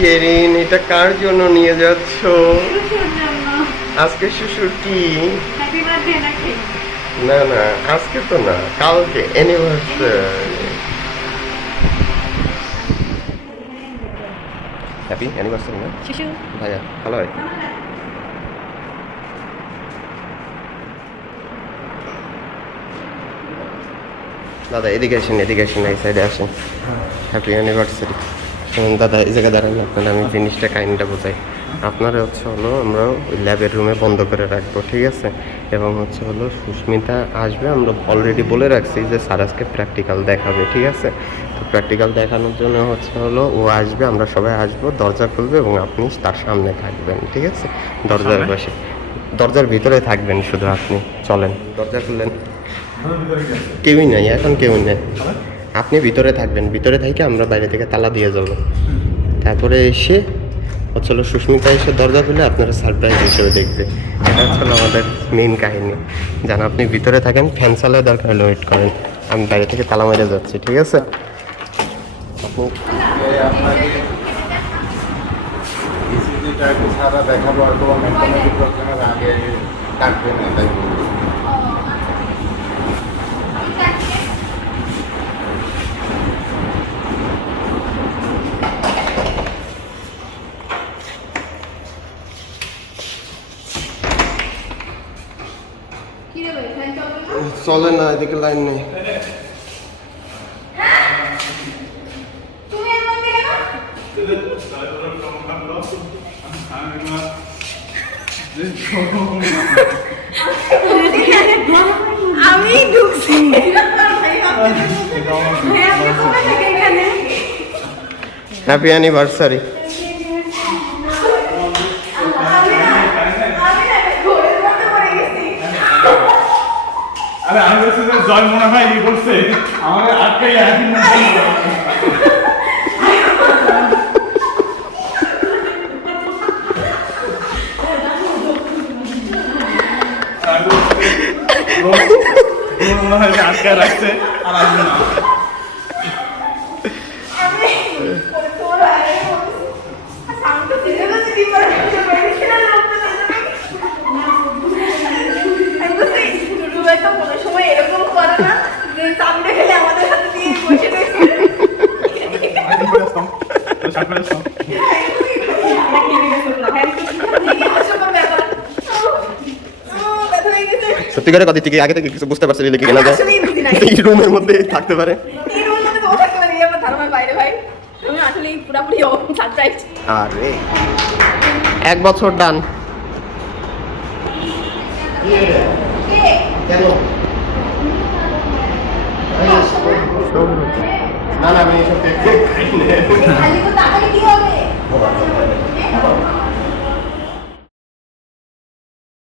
ইয়েরিন, এটা কার জন্য নিয়ে যাচ্ছ? আজকে শিশুর কি? না না, আজকে তো না, কালকে অ্যানিভার্সারি। হ্যাপি অ্যানিভার্সারি না শিশু ভাইয়া? ভালো হয়। দাদা এদিকে আসেন, এদিকে আসেন, এই সাইডে আসেন। Happy anniversary. দাদা এই জায়গায় দাঁড়ান, আপনারা আমি জিনিসটা কাহিনিটা বোঝাই। আপনারা হলো আমরা ওই ল্যাবের রুমে বন্ধ করে রাখবো, ঠিক আছে? এবং হলো সুস্মিতা আসবে, আমরা অলরেডি বলে রাখছি যে স্যার আজকে প্র্যাকটিক্যাল দেখাবে, ঠিক আছে? তো প্র্যাকটিক্যাল দেখানোর জন্য হলো ও আসবে, আমরা সবাই আসবো, দরজা খুলবে এবং আপনি তার সামনে থাকবেন, ঠিক আছে? দরজার পাশে, দরজার ভিতরে থাকবেন শুধু আপনি। চলেন, দরজা খুললেন। কেউই নাই এখন, কেউই নেই। আপনি ভিতরে থাকবেন, ভিতরে থেকে আমরা বাইরে থেকে তালা দিয়ে যাব। তারপরে এসে হলো সুস্মিতা এসে দরজা খুলে আপনারা সারপ্রাইজ হিসেবে দেখবে। এটা হলো আমাদের মেইন কাহিনী। যেন আপনি ভিতরে থাকেন, ফ্যান চালায় দরকার হলে ওয়েট করেন, আমি বাইরে থেকে তালা মেরে যাচ্ছি, ঠিক আছে? দেখাবো আর তোমার মেন্টালিটি প্রবলেমের আগে ডাকবে না, তাই বলবো। চলে না, এদিকে লাইন নেই। আমি ঢুকছি। Happy anniversary. আরে আমি বলছি যে জয় মনে হয় এই বলছে আমাদের আটকাই একদিন মনে হয় যে আটকায় রাখছে আর আসবে না। সত্যি করে কথা, আগে থেকে কিছু বুঝতে পারছি কি না যায় রুমের মধ্যে থাকতে পারে। আরে 1 বছর ডান। কেন না না, আমি এসব দেখতে